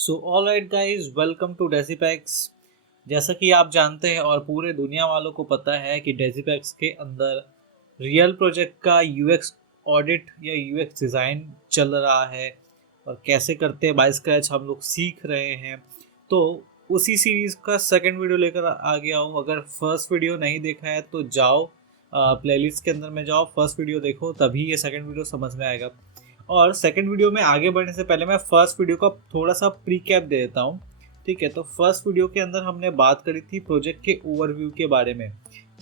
So all right guys, welcome to डेसीपैक्स। जैसा कि आप जानते हैं और पूरे दुनिया वालों को पता है कि डेसीपैक्स के अंदर रियल प्रोजेक्ट का यूएक्स ऑडिट या यूएक्स डिज़ाइन चल रहा है और कैसे करते हैं बाय स्क्रैच हम लोग सीख रहे हैं। तो उसी सीरीज़ का सेकंड वीडियो लेकर आ गया हूँ। अगर फर्स्ट वीडियो नहीं देखा है तो जाओ प्लेलिस्ट के अंदर में जाओ, फर्स्ट वीडियो देखो, तभी ये सेकंड वीडियो समझ में आएगा। और सेकंड वीडियो में आगे बढ़ने से पहले मैं फर्स्ट वीडियो का थोड़ा सा प्रीकैप दे देता हूँ। ठीक है, तो फर्स्ट वीडियो के अंदर हमने बात करी थी प्रोजेक्ट के ओवरव्यू के बारे में।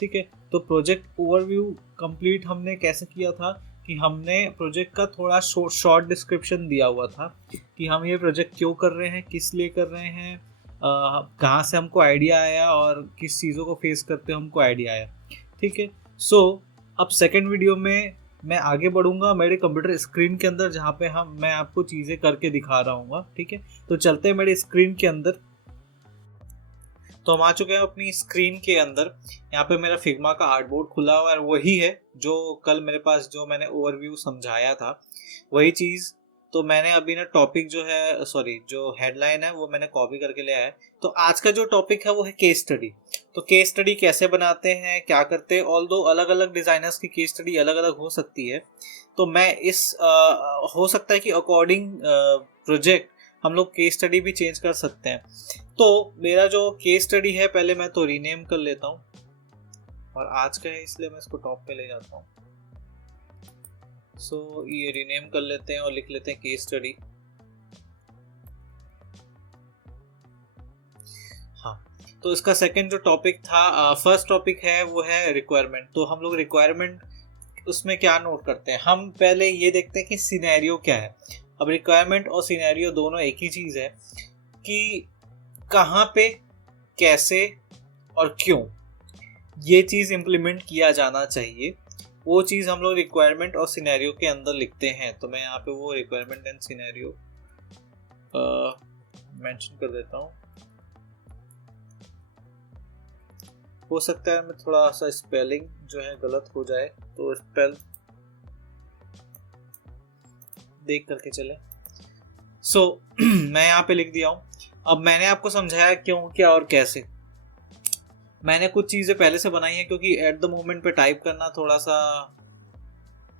ठीक है, तो प्रोजेक्ट ओवरव्यू कंप्लीट हमने कैसे किया था कि हमने प्रोजेक्ट का थोड़ा शॉर्ट डिस्क्रिप्शन दिया हुआ था कि हम ये प्रोजेक्ट क्यों कर रहे हैं, किस लिए कर रहे हैं, कहाँ से हमको आइडिया आया और किस चीज़ों को फेस करते हमको आइडिया आया। ठीक है, सो अब सेकेंड वीडियो में मैं आगे बढ़ूंगा मेरे कंप्यूटर स्क्रीन के अंदर, जहाँ पे मैं आपको चीज़ें करके दिखा रहा हूँ। ठीक है, तो चलते हैं मेरे स्क्रीन के अंदर। तो हम आ चुके हैं अपनी स्क्रीन के अंदर। यहाँ पे मेरा फिग्मा का आर्टबोर्ड खुला हुआ है, वही है जो कल मेरे पास जो मैंने ओवरव्यू समझाया था, वही चीज़। तो मैंने अभी ना टॉपिक जो है, सॉरी, जो हेडलाइन है वो मैंने कॉपी करके ले आया है। तो आज का जो टॉपिक है वो है केस स्टडी। तो केस स्टडी कैसे बनाते हैं, क्या करते हैं, ऑल दो अलग अलग डिज़ाइनर्स की केस स्टडी अलग अलग हो सकती है। तो मैं हो सकता है कि अकॉर्डिंग प्रोजेक्ट हम लोग केस स्टडी भी चेंज कर सकते हैं। तो मेरा जो केस स्टडी है पहले मैं तो रीनेम कर लेता हूँ, और आज का है इसलिए मैं इसको टॉप पे ले जाता हूँ। सो ये रीनेम कर लेते हैं और लिख लेते हैं केस स्टडी। हाँ, तो इसका सेकंड जो टॉपिक था, फर्स्ट टॉपिक है वो है रिक्वायरमेंट। तो हम लोग रिक्वायरमेंट उसमें क्या नोट करते हैं, हम पहले ये देखते हैं कि सिनेरियो क्या है। अब रिक्वायरमेंट और सिनेरियो दोनों एक ही चीज़ है कि कहाँ पे, कैसे और क्यों ये चीज़ इम्प्लीमेंट किया जाना चाहिए, वो चीज़ हम लोग रिक्वायरमेंट और सिनेरियो के अंदर लिखते हैं। तो मैं यहाँ पे वो रिक्वायरमेंट एंड सिनेरियो मेंशन कर देता हूँ। हो सकता है मैं थोड़ा सा स्पेलिंग जो है गलत हो जाए, तो स्पेल देख करके चले। सो मैं यहाँ पे लिख दिया हूँ। अब मैंने आपको समझाया क्यों, क्या और कैसे। मैंने कुछ चीज़ें पहले से बनाई हैं क्योंकि एट द मोमेंट पे टाइप करना थोड़ा सा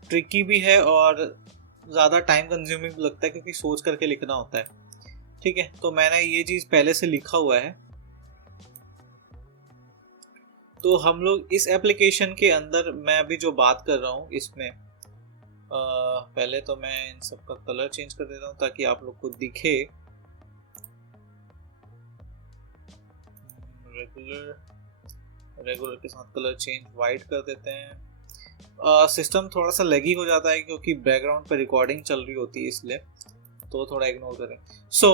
ट्रिकी भी है और ज़्यादा टाइम कंज्यूमिंग लगता है क्योंकि सोच करके लिखना होता है। ठीक है, तो मैंने ये चीज़ पहले से लिखा हुआ है। तो हम लोग इस एप्लीकेशन के अंदर मैं अभी जो बात कर रहा हूँ इसमें पहले तो मैं इन सब का कलर चेंज कर देता हूँ ताकि आप लोग को दिखे। रेगुलर के साथ कलर चेंज वाइट कर देते हैं। सिस्टम थोड़ा सा लैगी हो जाता है क्योंकि बैकग्राउंड पे रिकॉर्डिंग चल रही होती है, इसलिए तो थोड़ा इग्नोर करें। सो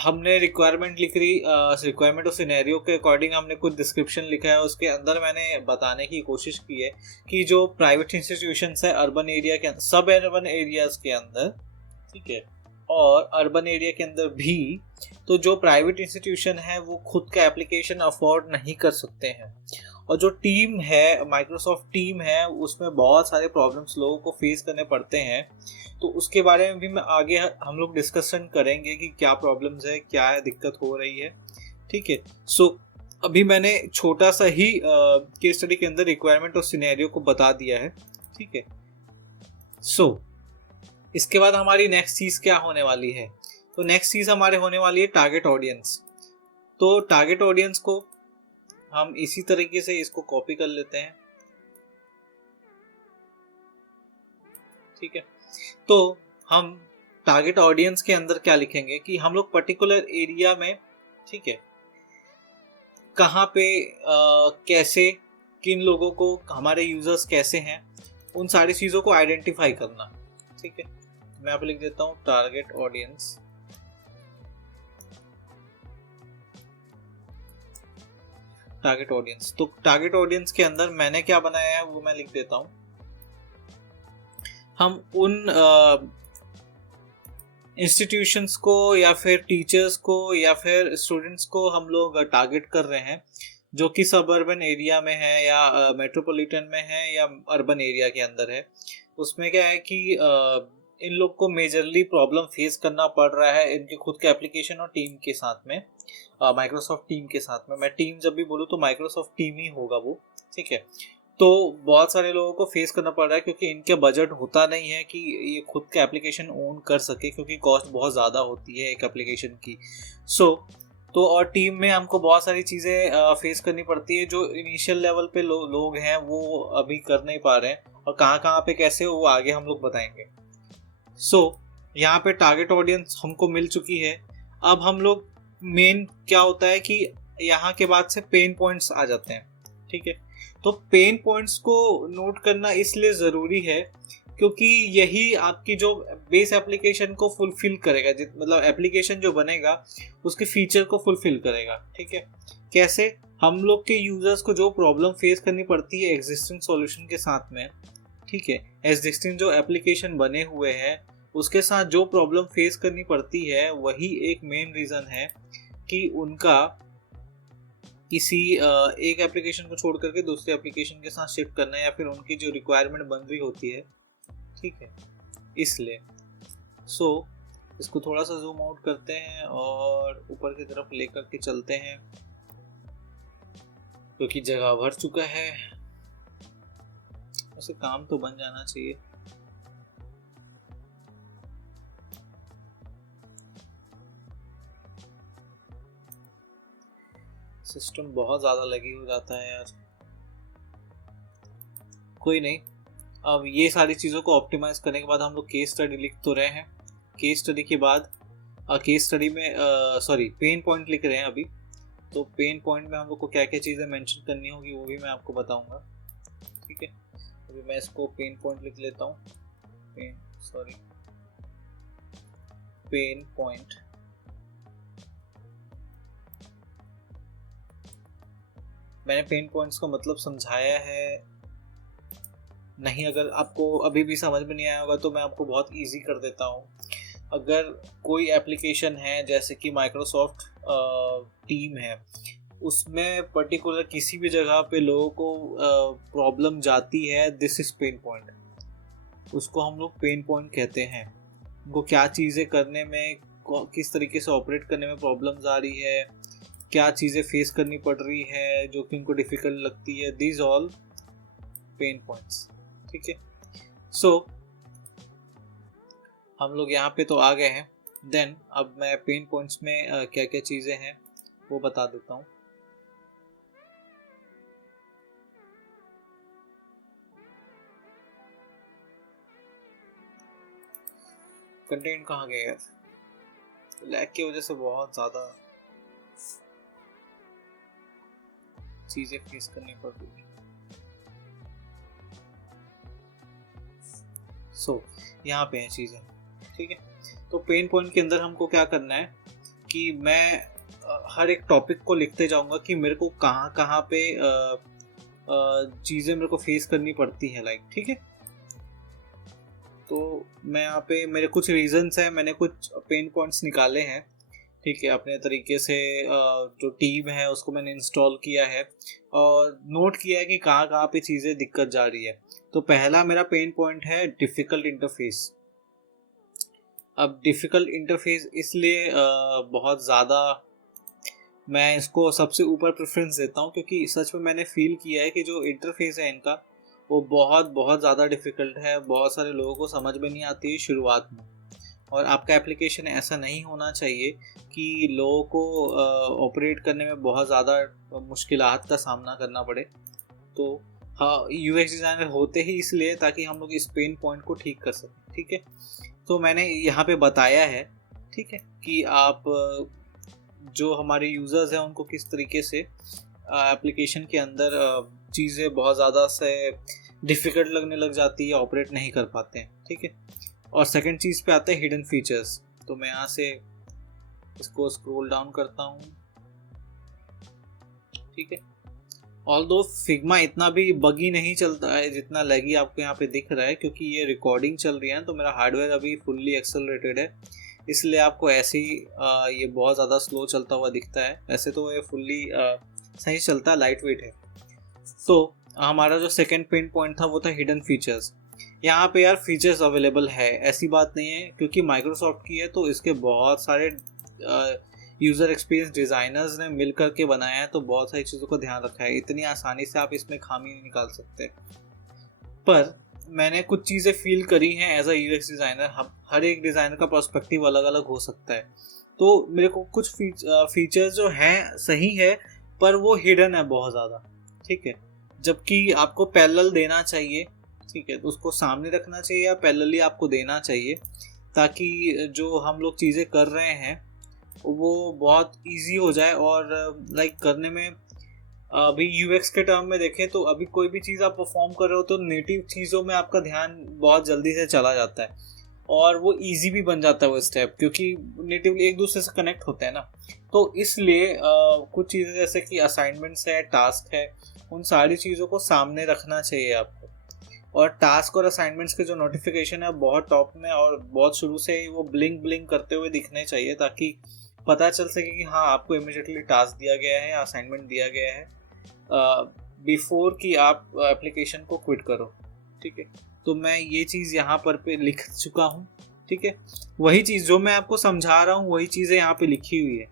हमने रिक्वायरमेंट लिख रही, रिक्वायरमेंट और सिनेरियो के अकॉर्डिंग हमने कुछ डिस्क्रिप्शन लिखा है। उसके अंदर मैंने बताने की कोशिश की है कि जो प्राइवेट इंस्टीट्यूशंस है अर्बन एरिया के, सब अर्बन एरियाज के अंदर, ठीक है, और अर्बन एरिया के अंदर भी, तो जो प्राइवेट इंस्टीट्यूशन है वो खुद का एप्लीकेशन अफोर्ड नहीं कर सकते हैं। और जो टीम है, माइक्रोसॉफ्ट टीम है, उसमें बहुत सारे प्रॉब्लम्स लोगों को फेस करने पड़ते हैं। तो उसके बारे में भी मैं आगे हम लोग डिस्कशन करेंगे कि क्या प्रॉब्लम्स है, क्या है, दिक्कत हो रही है। ठीक है, सो अभी मैंने छोटा सा ही केस स्टडी के अंदर रिक्वायरमेंट और सिनेरियो को बता दिया है। ठीक है, सो इसके बाद हमारी नेक्स्ट चीज़ क्या होने वाली है, तो नेक्स्ट चीज़ हमारे होने वाली है टारगेट ऑडियंस। तो टारगेट ऑडियंस को हम इसी तरीके से इसको कॉपी कर लेते हैं। ठीक है, तो हम टारगेट ऑडियंस के अंदर क्या लिखेंगे कि हम लोग पर्टिकुलर एरिया में, ठीक है, कहाँ पे कैसे, किन लोगों को, हमारे यूजर्स कैसे हैं, उन सारी चीज़ों को आइडेंटिफाई करना। ठीक है, मैं यहाँ पे लिख देता हूँ टारगेट ऑडियंस। टारगेट ऑडियंस, तो टारगेट ऑडियंस के अंदर मैंने क्या बनाया है वो मैं लिख देता हूँ। हम उन इंस्टीट्यूशंस को या फिर टीचर्स को या फिर स्टूडेंट्स को हम लोग टारगेट कर रहे हैं जो कि सब अर्बन एरिया में है या मेट्रोपॉलिटन में है या अर्बन एरिया के अंदर है। उसमें क्या है कि इन लोग को मेजरली प्रॉब्लम फेस करना पड़ रहा है इनके खुद के एप्लीकेशन और टीम के साथ में, माइक्रोसॉफ्ट टीम के साथ में। मैं टीम जब भी बोलूँ तो माइक्रोसॉफ्ट टीम ही होगा वो, ठीक है। तो बहुत सारे लोगों को फेस करना पड़ रहा है क्योंकि इनके बजट होता नहीं है कि ये खुद के एप्लीकेशन ओन कर सके, क्योंकि कॉस्ट बहुत ज़्यादा होती है एक एप्लीकेशन की। तो और टीम में हमको बहुत सारी चीज़ें फेस करनी पड़ती है जो इनिशियल लेवल पे लोग हैं वो अभी कर नहीं पा रहे हैं, और कहाँ कहाँ पे कैसे वो आगे हम लोग बताएंगे। यहाँ पे टारगेट ऑडियंस हमको मिल चुकी है। अब हम लोग मेन क्या होता है कि यहाँ के बाद से पेन पॉइंट्स आ जाते हैं, ठीक है। तो पेन पॉइंट्स को नोट करना इसलिए ज़रूरी है क्योंकि यही आपकी जो बेस एप्लीकेशन को फुलफिल करेगा, मतलब एप्लीकेशन जो बनेगा उसके फीचर को फुलफिल करेगा, ठीक है। कैसे? हम लोग के यूजर्स को जो प्रॉब्लम फेस करनी पड़ती है एग्जिस्टिंग सॉल्यूशन के साथ में, ठीक है, एग्जिस्टिंग जो एप्लीकेशन बने हुए हैं उसके साथ जो प्रॉब्लम फेस करनी पड़ती है, वही एक मेन रीज़न है कि उनका किसी एक एप्लीकेशन को छोड़ करके दूसरे एप्लीकेशन के साथ शिफ्ट करना है, या फिर उनकी जो रिक्वायरमेंट बन रही होती है, ठीक है। इसलिए इसको थोड़ा सा जूम आउट करते हैं और ऊपर की तरफ लेकर के चलते हैं क्योंकि जगह भर चुका है। उसे काम तो बन जाना चाहिए। सिस्टम बहुत ज़्यादा लगी हो जाता है यार। कोई नहीं, अब ये सारी चीज़ों को ऑप्टिमाइज करने के बाद हम लोग केस स्टडी लिख तो रहे हैं। केस स्टडी के बाद केस स्टडी में पेन पॉइंट लिख रहे हैं अभी। तो पेन पॉइंट में हम लोग को क्या क्या चीज़ें मेंशन करनी होगी वो भी मैं आपको बताऊंगा, ठीक है। अभी मैं इसको पेन पॉइंट लिख लेता हूँ। Pain point. मैंने पेन पॉइंट्स का मतलब समझाया है नहीं? अगर आपको अभी भी समझ में नहीं आया होगा तो मैं आपको बहुत इजी कर देता हूँ। अगर कोई एप्लीकेशन है जैसे कि माइक्रोसॉफ्ट टीम है, उसमें पर्टिकुलर किसी भी जगह पे लोगों को प्रॉब्लम जाती है, दिस इज पेन पॉइंट। उसको हम लोग पेन पॉइंट कहते हैं। उनको क्या चीज़ें करने में, किस तरीके से ऑपरेट करने में प्रॉब्लम्स आ रही है, क्या चीज़ें फेस करनी पड़ रही है जो कि उनको डिफ़िकल्ट लगती है, दिस ऑल पेन पॉइंट्स, ठीक है। हम लोग यहाँ पे तो आ गए हैं। देन अब मैं पेन पॉइंट्स में क्या क्या चीज़ें हैं वो बता देता हूँ। कंटेंट कहाँ गया यार? लैग की वजह से बहुत ज़्यादा चीज़ें फेस करनी पड़ रही है। यहाँ पे हैं चीज़ें, ठीक है। तो पेन पॉइंट के अंदर हमको क्या करना है कि मैं हर एक टॉपिक को लिखते जाऊंगा कि मेरे को कहाँ कहाँ पे चीज़ें मेरे को फेस करनी पड़ती हैं, लाइक, ठीक है। तो मैं यहाँ पे मेरे कुछ रीजंस हैं, मैंने कुछ पेन पॉइंट्स निकाले हैं, ठीक है। अपने तरीके से जो टीम है उसको मैंने इंस्टॉल किया है और नोट किया है कि कहाँ कहाँ पे चीज़ें दिक्कत जा रही है। तो पहला मेरा पेन पॉइंट है डिफ़िकल्ट इंटरफेस। अब डिफ़िकल्ट इंटरफेस इसलिए बहुत ज़्यादा मैं इसको सबसे ऊपर प्रेफरेंस देता हूँ क्योंकि सच में मैंने फील किया है कि जो इंटरफेस है इनका वो बहुत बहुत ज़्यादा डिफ़िकल्ट है। बहुत सारे लोगों को समझ में नहीं आती है शुरुआत में, और आपका एप्लीकेशन ऐसा नहीं होना चाहिए कि लोगों को ऑपरेट करने में बहुत ज़्यादा मुश्किलात का सामना करना पड़े। तो हाँ, यूएक्स डिज़ाइनर होते ही इसलिए ताकि हम लोग इस पेन पॉइंट को ठीक कर सकें, ठीक है। तो मैंने यहाँ पे बताया है, ठीक है, कि आप जो हमारे यूज़र्स हैं उनको किस तरीके से एप्लीकेशन के अंदर चीज़ें बहुत ज़्यादा से डिफ़िकल्ट लगने लग जाती है, ऑपरेट नहीं कर पाते हैं, ठीक है। और सेकंड चीज़ पे आते हैं हिडन फीचर्स। तो मैं यहाँ से इसको स्क्रॉल डाउन करता हूँ, ठीक है। ऑल्दो फिग्मा इतना भी बगी नहीं चलता है जितना लैगी आपको यहाँ पे दिख रहा है, क्योंकि ये रिकॉर्डिंग चल रही है तो मेरा हार्डवेयर अभी फुल्ली एक्सेलरेटेड है, इसलिए आपको ऐसे ही ये बहुत ज़्यादा स्लो चलता हुआ दिखता है। ऐसे तो ये फुल्ली सही चलता है, लाइट वेट है। तो हमारा जो सेकेंड पेन पॉइंट था वो था हिडन फीचर्स। यहाँ पे यार फीचर्स अवेलेबल है, ऐसी बात नहीं है, क्योंकि माइक्रोसॉफ्ट की है तो इसके बहुत सारे यूज़र एक्सपीरियंस डिज़ाइनर्स ने मिल करके बनाया है, तो बहुत सारी चीज़ों का ध्यान रखा है। इतनी आसानी से आप इसमें खामी नहीं निकाल सकते। पर मैंने कुछ चीज़ें फील करी हैं एज अ यूएक्स डिज़ाइनर। हर एक डिज़ाइनर का पर्सपेक्टिव अलग अलग हो सकता है, तो मेरे को कुछ फीचर्स जो हैं सही है, पर वो हिडन है बहुत ज़्यादा, ठीक है। जबकि आपको पैरेलल देना चाहिए, ठीक है, तो उसको सामने रखना चाहिए या पैरेलली आपको देना चाहिए, ताकि जो हम लोग चीज़ें कर रहे हैं वो बहुत इजी हो जाए। और लाइक करने में अभी यूएक्स के टर्म में देखें तो अभी कोई भी चीज़ आप परफॉर्म कर रहे हो तो नेटिव चीज़ों में आपका ध्यान बहुत जल्दी से चला जाता है, और वो इजी भी बन जाता है वो स्टेप, क्योंकि नेटिवली एक दूसरे से कनेक्ट होते हैं ना। तो इसलिए कुछ चीज़ें जैसे कि असाइनमेंट्स है, टास्क है, उन सारी चीज़ों को सामने रखना चाहिए आपको। और टास्क और असाइनमेंट्स के जो नोटिफिकेशन है बहुत टॉप में और बहुत शुरू से ही वो ब्लिंक ब्लिंक करते हुए दिखने चाहिए, ताकि पता चल सके कि हाँ आपको इमीडिएटली टास्क दिया गया है, असाइनमेंट दिया गया है, बिफोर कि आप एप्लीकेशन को क्विट करो, ठीक है। तो मैं ये चीज़ यहाँ पर पे लिख चुका हूँ, ठीक है। वही चीज़ जो मैं आपको समझा रहा हूँ वही चीज़ें यहाँ पे लिखी हुई है।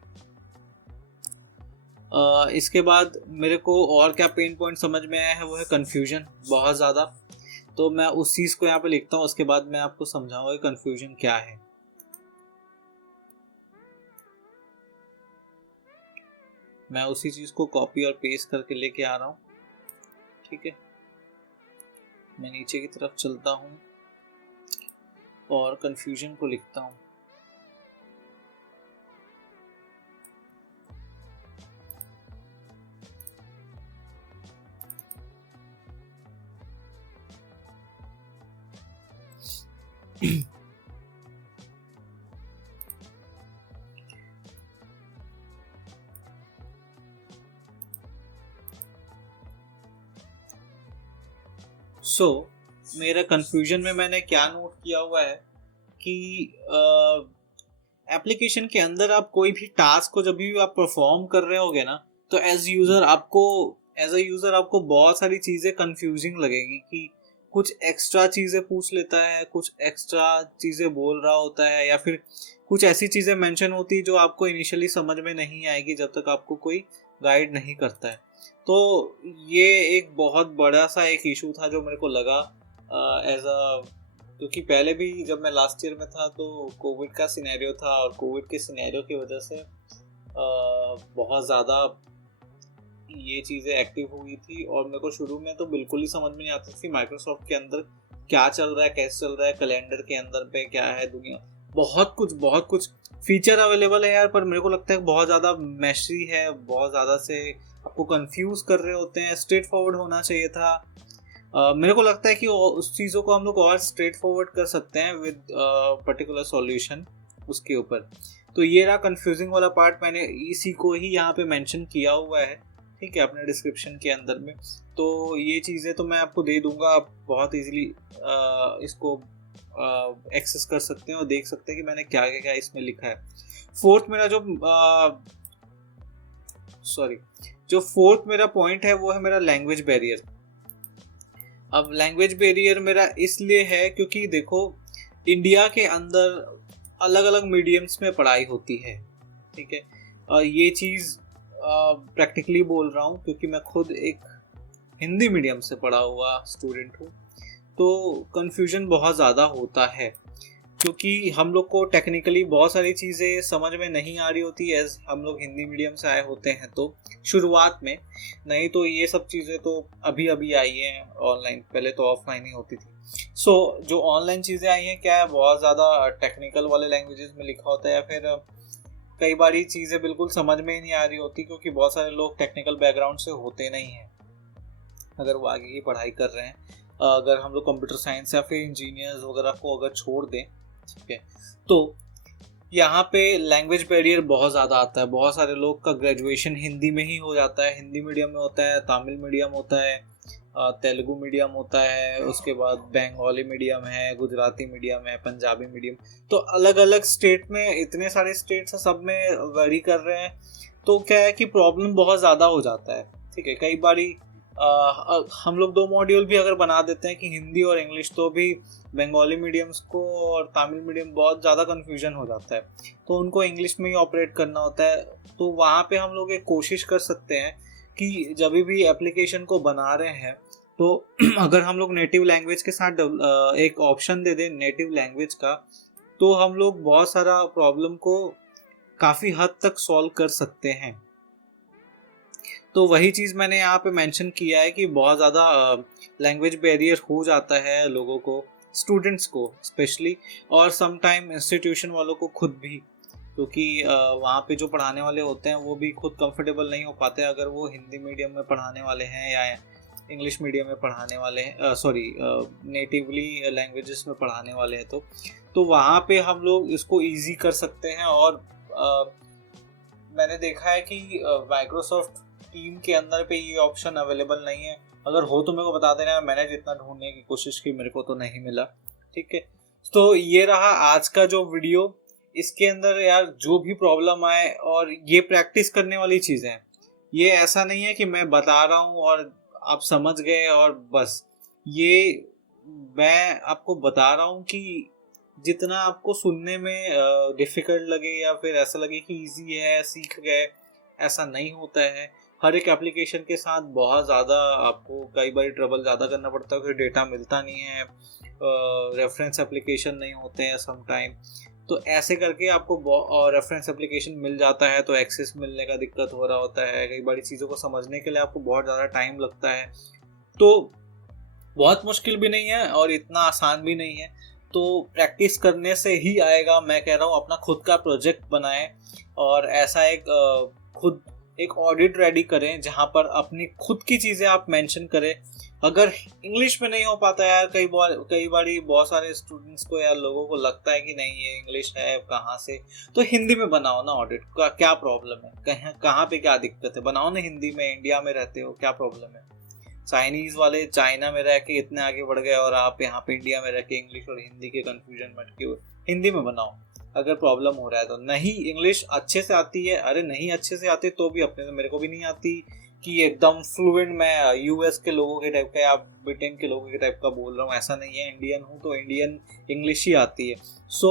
इसके बाद मेरे को और क्या पेन पॉइंट समझ में आया है, वो है कन्फ्यूजन बहुत ज़्यादा। तो मैं उस चीज़ को यहाँ पे लिखता हूँ, उसके बाद मैं आपको समझाऊंगा कि कन्फ्यूजन क्या है। मैं उसी चीज़ को कॉपी और पेस्ट करके लेके आ रहा हूँ, ठीक है। मैं नीचे की तरफ चलता हूँ और कन्फ्यूजन को लिखता हूँ। मेरा कन्फ्यूजन में मैंने क्या नोट किया हुआ है कि एप्लीकेशन के अंदर आप कोई भी टास्क को जब भी आप परफॉर्म कर रहे होगे ना, तो एज अ यूज़र आपको बहुत सारी चीज़ें कंफ्यूजिंग लगेगी कि कुछ एक्स्ट्रा चीज़ें पूछ लेता है, कुछ एक्स्ट्रा चीज़ें बोल रहा होता है, या फिर कुछ ऐसी चीज़ें मेंशन होती है जो आपको इनिशियली समझ में नहीं आएगी जब तक आपको कोई गाइड नहीं करता है। तो ये एक बहुत बड़ा सा एक इशू था जो मेरे को लगा एज अ, क्योंकि पहले भी जब मैं लास्ट ईयर में था तो कोविड का सिनेरियो था, और कोविड के सिनेरियो की वजह से बहुत ज़्यादा ये चीज़ें एक्टिव हुई थी, और मेरे को शुरू में तो बिल्कुल ही समझ में नहीं आता थी माइक्रोसॉफ्ट के अंदर क्या चल रहा है, कैसे चल रहा है, कैलेंडर के अंदर पे क्या है दुनिया। बहुत कुछ फीचर अवेलेबल है यार, पर मेरे को लगता है बहुत ज़्यादा मैशी है, बहुत ज़्यादा से आपको कंफ्यूज कर रहे होते हैं। स्ट्रेट फॉरवर्ड होना चाहिए था। मेरे को लगता है कि उस चीज़ों को हम लोग और स्ट्रेट फॉरवर्ड कर सकते हैं विद पर्टिकुलर सॉल्यूशन उसके ऊपर। तो ये रहा कंफ्यूजिंग वाला पार्ट, मैंने इसी को ही यहाँ पे मेंशन किया हुआ है, ठीक है, अपने डिस्क्रिप्शन के अंदर में। तो ये चीज़ें तो मैं आपको दे दूंगा, आप बहुत इजीली इसको एक्सेस कर सकते हैं और देख सकते हैं कि मैंने क्या क्या इसमें लिखा है। फोर्थ मेरा पॉइंट है वो है मेरा लैंग्वेज बैरियर। अब लैंग्वेज बैरियर मेरा इसलिए है क्योंकि देखो इंडिया के अंदर अलग अलग मीडियम्स में पढ़ाई होती है, ठीक है। ये चीज़ प्रैक्टिकली बोल रहा हूँ क्योंकि मैं खुद एक हिंदी मीडियम से पढ़ा हुआ स्टूडेंट हूँ। तो कन्फ्यूजन बहुत ज़्यादा होता है क्योंकि हम लोग को टेक्निकली बहुत सारी चीज़ें समझ में नहीं आ रही होती एज हम लोग हिंदी मीडियम से आए होते हैं तो शुरुआत में। नहीं तो ये सब चीज़ें तो अभी अभी आई हैं ऑनलाइन, पहले तो ऑफलाइन ही होती थी। जो ऑनलाइन चीज़ें आई हैं क्या है, बहुत ज़्यादा टेक्निकल वाले लैंग्वेजेस में लिखा होता है, या फिर कई बार ये चीज़ें बिल्कुल समझ में ही नहीं आ रही होती क्योंकि बहुत सारे लोग टेक्निकल बैकग्राउंड से होते नहीं हैं अगर वो आगे की पढ़ाई कर रहे हैं। अगर हम लोग कंप्यूटर साइंस या फिर इंजीनियर्स वगैरह को अगर छोड़ दें, ठीक है, तो यहाँ पे लैंग्वेज बैरियर बहुत ज़्यादा आता है। बहुत सारे लोग का ग्रेजुएशन हिंदी में ही हो जाता है, हिंदी मीडियम में होता है, तमिल मीडियम होता है, तेलुगु मीडियम होता है, उसके बाद बंगाली मीडियम है, गुजराती मीडियम है, पंजाबी मीडियम। तो अलग अलग स्टेट में इतने सारे स्टेट्स हैं, सब में वेरी कर रहे हैं। तो क्या है कि प्रॉब्लम बहुत ज़्यादा हो जाता है, ठीक है। कई बारी हम लोग 2 मॉड्यूल भी अगर बना देते हैं कि हिंदी और इंग्लिश, तो भी बंगाली मीडियम्स को और तमिल मीडियम बहुत ज़्यादा कन्फ्यूजन हो जाता है, तो उनको इंग्लिश में ही ऑपरेट करना होता है। तो वहाँ पे हम लोग एक कोशिश कर सकते हैं कि जब भी एप्लीकेशन को बना रहे हैं तो अगर हम लोग नेटिव लैंग्वेज के साथ एक ऑप्शन दे दें नेटिव लैंग्वेज का, तो हम लोग बहुत सारा प्रॉब्लम को काफ़ी हद तक सॉल्व कर सकते हैं। तो वही चीज़ मैंने यहाँ पे मेंशन किया है कि बहुत ज़्यादा लैंग्वेज बैरियर हो जाता है लोगों को, स्टूडेंट्स को स्पेशली, और सम टाइम इंस्टीट्यूशन वालों को खुद भी, क्योंकि वहाँ पे जो पढ़ाने वाले होते हैं वो भी खुद कंफर्टेबल नहीं हो पाते अगर वो हिंदी मीडियम में पढ़ाने वाले हैं या इंग्लिश मीडियम में पढ़ाने वाले हैं, सॉरी नेटिवली लैंग्वेजेस में पढ़ाने वाले हैं। तो वहाँ पे हम लोग इसको ईजी कर सकते हैं। और मैंने देखा है कि माइक्रोसॉफ्ट टीम के अंदर पे ये ऑप्शन अवेलेबल नहीं है। अगर हो तो मेरे को बता देना, मैंने जितना ढूंढने की कोशिश की मेरे को तो नहीं मिला। ठीक है, तो ये रहा आज का जो वीडियो। इसके अंदर यार जो भी प्रॉब्लम आए, और ये प्रैक्टिस करने वाली चीज़ें हैं, ये ऐसा नहीं है कि मैं बता रहा हूँ और आप समझ गए और बस। ये मैं आपको बता रहा हूँ कि जितना आपको सुनने में डिफ़िकल्ट लगे या फिर ऐसा लगे कि इजी है, सीख गए, ऐसा नहीं होता है। हर एक एप्लीकेशन के साथ बहुत ज़्यादा आपको कई बार ट्रबल ज़्यादा करना पड़ता है, क्योंकि डेटा मिलता नहीं है, रेफरेंस एप्लीकेशन नहीं होते हैं सम टाइम। तो ऐसे करके आपको रेफरेंस एप्लीकेशन मिल जाता है तो एक्सेस मिलने का दिक्कत हो रहा होता है। कई बारी चीज़ों को समझने के लिए आपको बहुत ज़्यादा टाइम लगता है। तो बहुत मुश्किल भी नहीं है और इतना आसान भी नहीं है। तो प्रैक्टिस करने से ही आएगा। मैं कह रहा हूँ अपना खुद का प्रोजेक्ट बनाएं और ऐसा खुद एक ऑडिट रेडी करें जहाँ पर अपनी खुद की चीज़ें आप मेंशन करें। अगर इंग्लिश में नहीं हो पाता यार, कई बारी बहुत सारे स्टूडेंट्स को या लोगों को लगता है कि नहीं ये इंग्लिश है कहाँ से, तो हिंदी में बनाओ ना ऑडिट का, क्या प्रॉब्लम है, कहाँ पे क्या दिक्कत है, बनाओ ना हिंदी में, इंडिया में रहते हो, क्या प्रॉब्लम है। चाइनीज वाले चाइना में रह के इतने आगे बढ़ गए और आप यहाँ पे इंडिया में रह के इंग्लिश और हिंदी के कंफ्यूजन में अटके हुए। हिंदी में बनाओ अगर प्रॉब्लम हो रहा है तो। नहीं इंग्लिश अच्छे से आती है, अरे नहीं अच्छे से आती तो भी, अपने तो मेरे को भी नहीं आती कि एकदम फ्लुएंट मैं यूएस के लोगों के टाइप का या ब्रिटेन के लोगों के टाइप का बोल रहा हूँ, ऐसा नहीं है। इंडियन हूँ तो इंडियन इंग्लिश ही आती है। सो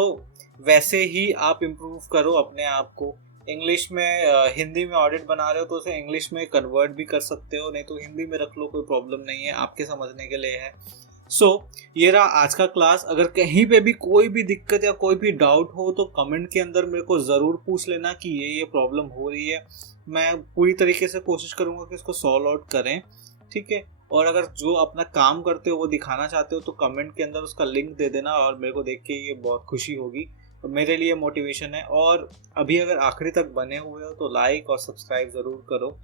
वैसे ही आप इम्प्रूव करो अपने आप को। इंग्लिश में हिंदी में ऑडिट बना रहे हो तो उसे इंग्लिश में कन्वर्ट भी कर सकते हो, नहीं तो हिंदी में रख लो, कोई प्रॉब्लम नहीं है, आपके समझने के लिए है। सो ये रहा आज का क्लास। अगर कहीं पे भी कोई भी दिक्कत या कोई भी डाउट हो तो कमेंट के अंदर मेरे को ज़रूर पूछ लेना कि ये प्रॉब्लम हो रही है। मैं पूरी तरीके से कोशिश करूँगा कि इसको सॉल्व आउट करें। ठीक है, और अगर जो अपना काम करते हो वो दिखाना चाहते हो तो कमेंट के अंदर उसका लिंक दे देना, और मेरे को देख के ये बहुत खुशी होगी, तो मेरे लिए मोटिवेशन है। और अभी अगर आखिरी तक बने हुए हो तो लाइक और सब्सक्राइब ज़रूर करो।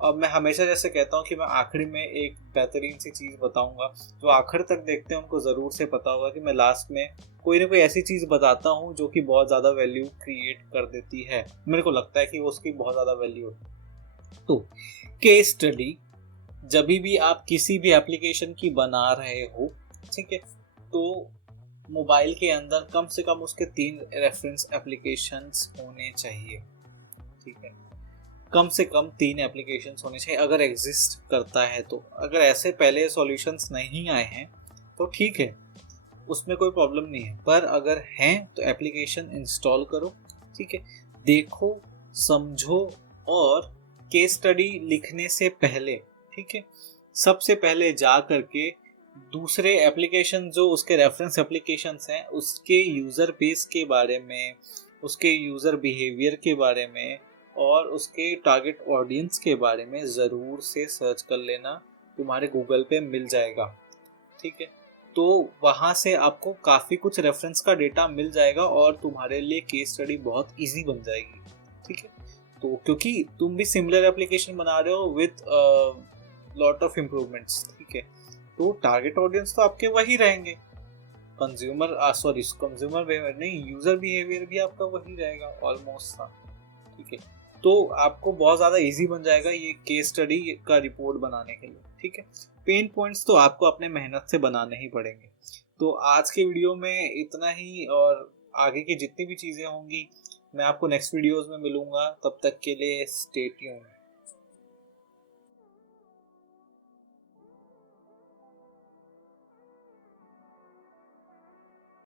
अब मैं हमेशा जैसे कहता हूँ कि मैं आखिरी में एक बेहतरीन सी चीज़ बताऊँगा, जो आखिर तक देखते हैं उनको ज़रूर से पता होगा कि मैं लास्ट में कोई ना कोई ऐसी चीज़ बताता हूँ जो कि बहुत ज़्यादा वैल्यू क्रिएट कर देती है। मेरे को लगता है कि वो उसकी बहुत ज़्यादा वैल्यू है। तो केस स्टडी जब भी आप किसी भी एप्लीकेशन की बना रहे हो, ठीक है, तो मोबाइल के अंदर कम से कम उसके 3 रेफरेंस एप्लीकेशंस होने चाहिए। ठीक है, कम से कम 3 एप्लीकेशंस होने चाहिए अगर एग्जिस्ट करता है तो। अगर ऐसे पहले सॉल्यूशंस नहीं आए हैं तो ठीक है, उसमें कोई प्रॉब्लम नहीं है, पर अगर हैं तो एप्लीकेशन इंस्टॉल करो। ठीक है, देखो, समझो, और केस स्टडी लिखने से पहले, ठीक है, सबसे पहले जा करके दूसरे एप्लीकेशन जो उसके रेफरेंस एप्लीकेशंस हैं उसके यूज़र बेस के बारे में, उसके यूज़र बिहेवियर के बारे में और उसके टारगेट ऑडियंस के बारे में ज़रूर से सर्च कर लेना। तुम्हारे गूगल पे मिल जाएगा। ठीक है, तो वहाँ से आपको काफ़ी कुछ रेफरेंस का डेटा मिल जाएगा और तुम्हारे लिए केस स्टडी बहुत इजी बन जाएगी। ठीक है, तो क्योंकि तुम भी सिमिलर एप्लीकेशन बना रहे हो विथ लॉट ऑफ इम्प्रूवमेंट्स। ठीक है, तो टारगेट ऑडियंस तो आपके वही रहेंगे, कंज्यूमर बिहेवियर नहीं, यूज़र बिहेवियर भी आपका वही रहेगा ऑलमोस्ट सा। ठीक है, तो आपको बहुत ज़्यादा इजी बन जाएगा ये केस स्टडी का रिपोर्ट बनाने के लिए। ठीक है, पेन पॉइंट्स तो आपको अपने मेहनत से बनाने ही पड़ेंगे। तो आज के वीडियो में इतना ही, और आगे की जितनी भी चीज़ें होंगी मैं आपको नेक्स्ट वीडियोस में मिलूंगा। तब तक के लिए स्टे ट्यून्ड।